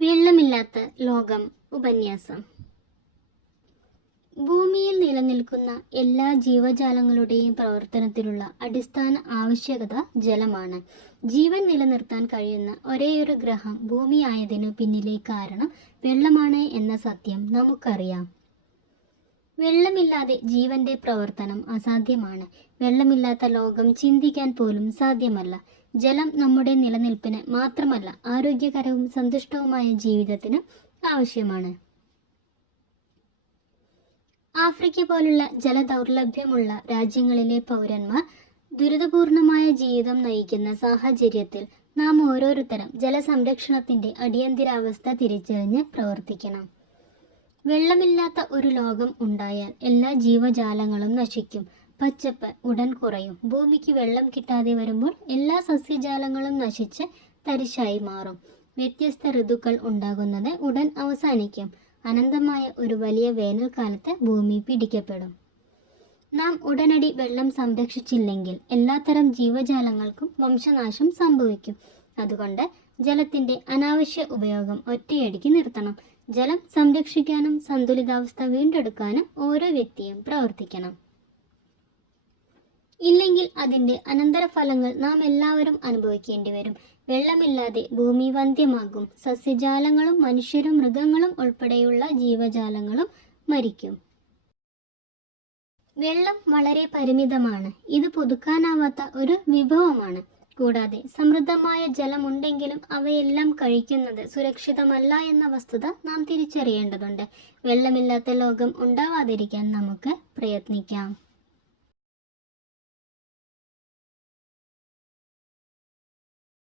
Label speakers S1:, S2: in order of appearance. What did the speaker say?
S1: വെള്ളമില്ലാത്ത ലോകം ഉപന്യാസം. ഭൂമിയിൽ നിലനിൽക്കുന്ന എല്ലാ ജീവജാലങ്ങളുടെയും പ്രവർത്തനത്തിനുള്ള അടിസ്ഥാന ആവശ്യകത ജലമാണ്. ജീവൻ നിലനിർത്താൻ കഴിയുന്ന ഒരേയൊരു ഗ്രഹം ഭൂമിയായതിനു പിന്നിലെ കാരണം വെള്ളമാണ് എന്ന സത്യം നമുക്കറിയാം. വെള്ളമില്ലാതെ ജീവന്റെ പ്രവർത്തനം അസാധ്യമാണ്. വെള്ളമില്ലാത്ത ലോകം ചിന്തിക്കാൻ പോലും സാധ്യമല്ല. ജലം നമ്മുടെ നിലനിൽപ്പിന് മാത്രമല്ല ആരോഗ്യകരവും സന്തുഷ്ടവുമായ ജീവിതത്തിന് ആവശ്യമാണ്. ആഫ്രിക്ക പോലുള്ള ജലദൗർലഭ്യമുള്ള രാജ്യങ്ങളിലെ പൗരന്മാർ ദുരിതപൂർണമായ ജീവിതം നയിക്കുന്ന സാഹചര്യത്തിൽ നാം ഓരോരുത്തരും ജലസംരക്ഷണത്തിന്റെ അടിയന്തിരാവസ്ഥ തിരിച്ചറിഞ്ഞ് പ്രവർത്തിക്കണം. വെള്ളമില്ലാത്ത ഒരു ലോകം ഉണ്ടായാൽ എല്ലാ ജീവജാലങ്ങളും നശിക്കും. പച്ചപ്പ് ഉടൻ കുറയും. ഭൂമിക്ക് വെള്ളം കിട്ടാതെ വരുമ്പോൾ എല്ലാ സസ്യജാലങ്ങളും നശിച്ച് തരിശായി മാറും. വ്യത്യസ്ത ഋതുക്കൾ ഉണ്ടാകുന്നത് ഉടൻ അവസാനിക്കും. അനന്തമായ ഒരു വലിയ വേനൽക്കാലത്ത് ഭൂമി പിടിക്കപ്പെടും. നാം ഉടനടി വെള്ളം സംരക്ഷിച്ചില്ലെങ്കിൽ എല്ലാത്തരം ജീവജാലങ്ങൾക്കും വംശനാശം സംഭവിക്കും. അതുകൊണ്ട് ജലത്തിന്റെ അനാവശ്യ ഉപയോഗം ഒറ്റയടിക്ക് നിർത്തണം. ജലം സംരക്ഷിക്കാനും സന്തുലിതാവസ്ഥ വീണ്ടെടുക്കാനും ഓരോ വ്യക്തിയും പ്രവർത്തിക്കണം. ഇല്ലെങ്കിൽ അതിന്റെ അനന്തരഫലങ്ങൾ നാം എല്ലാവരും അനുഭവിക്കേണ്ടി വരും. വെള്ളമില്ലാതെ ഭൂമി വന്ധ്യമാകും. സസ്യജാലങ്ങളും മനുഷ്യരും മൃഗങ്ങളും ഉൾപ്പെടെയുള്ള ജീവജാലങ്ങളും മരിക്കും. വെള്ളം വളരെ പരിമിതമാണ്. ഇത് പുതുക്കാനാവാത്ത ഒരു വിഭവമാണ്. കൂടാതെ സമൃദ്ധമായ ജലമുണ്ടെങ്കിലും അവയെല്ലാം കഴിക്കുന്നത് സുരക്ഷിതമല്ല എന്ന വസ്തുത നാം തിരിച്ചറിയേണ്ടതുണ്ട്. വെള്ളമില്ലാത്ത ലോകം ഉണ്ടാവാതിരിക്കാൻ നമുക്ക് പ്രയത്നിക്കാം.